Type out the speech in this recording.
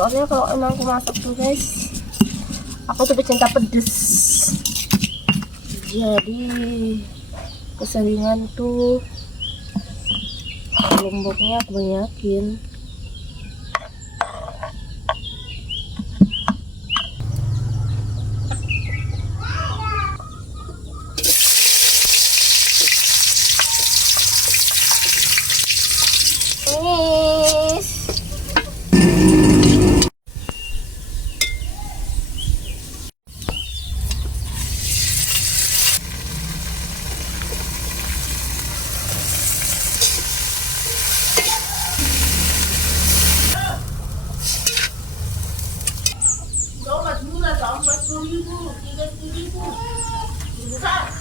soalnya kalau emang aku masak tuh guys, aku tuh pecinta pedes, jadi keseringan tuh lomboknya aku banyakin. Murah, 40.000, 30.000.